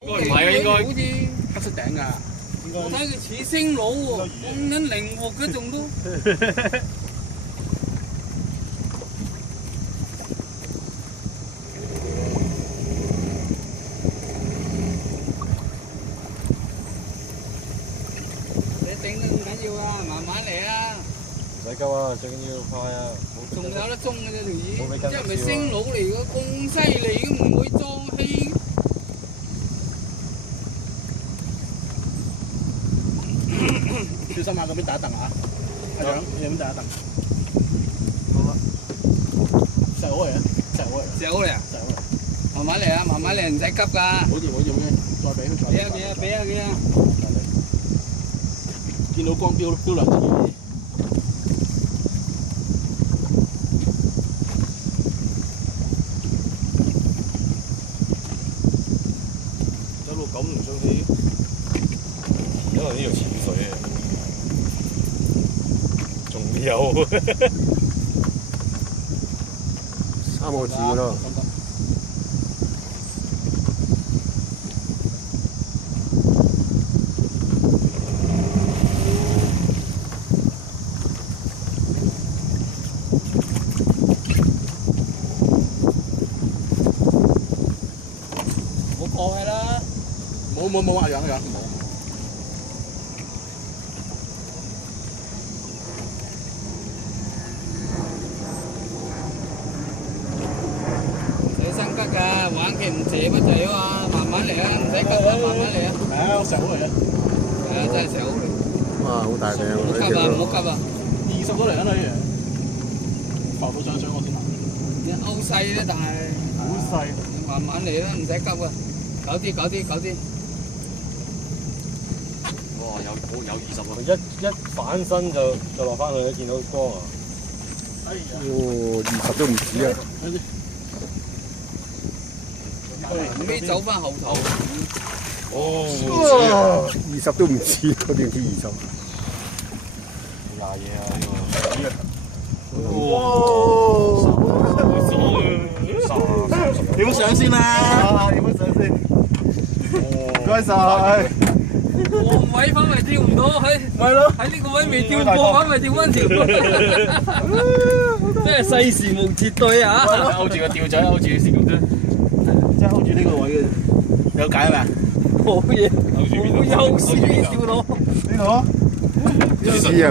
唔係啊，應該好似黑色頂㗎。我睇佢似星佬喎，咁撚靈活嘅仲都。你頂得唔緊要啊，慢慢嚟啊。唔使急啊，最緊要快啊！仲有得中嘅啫條魚，冇俾即係咪星佬嚟嘅？咁犀利嘅唔會裝氣。小心啊！嗰邊打凳啊！阿長，你有冇打凳？好啊，石好嚟啊！石好嚟，石好嚟啊！石好嚟。慢慢嚟啊，慢慢嚟，唔使急㗎。好掂好掂嘅，再俾佢再俾啊俾啊俾啊俾啊！見到光標兩次魚。一路咁唔上氣，因為呢度潛水啊，仲有3個字咯。冇破係啦，冇阿養冇。小心急㗎，玩極唔斜乜滯啊嘛，慢慢嚟啊，唔使急啊，慢慢嚟啊。係啊，石好嚟啊！係啊，真係石好嚟。哇，好大命唔好急啊，唔好急啊。20多嚟啊你，浮到上水我先行。你歐細咧，但係好細。慢慢嚟啦，唔使急啊。搞啲。哇，有20喎，一反身就落翻去，見到光啊！哎呀！哦，20都唔止啊！唔可以走翻後頭。哦，20都唔止，嗰段叫20。廿嘢啊呢個。影相先啦！影相先。唔該晒。個位反為跳唔到，係咯。喺呢個位未跳過，反為跳翻條。真係世事無絕對啊！勾住個吊仔，勾住先咁啫。即係 hold 住呢個位嘅，有解未？冇嘢，勾住邊度？冇優勢跳到。呢度啊？知啊。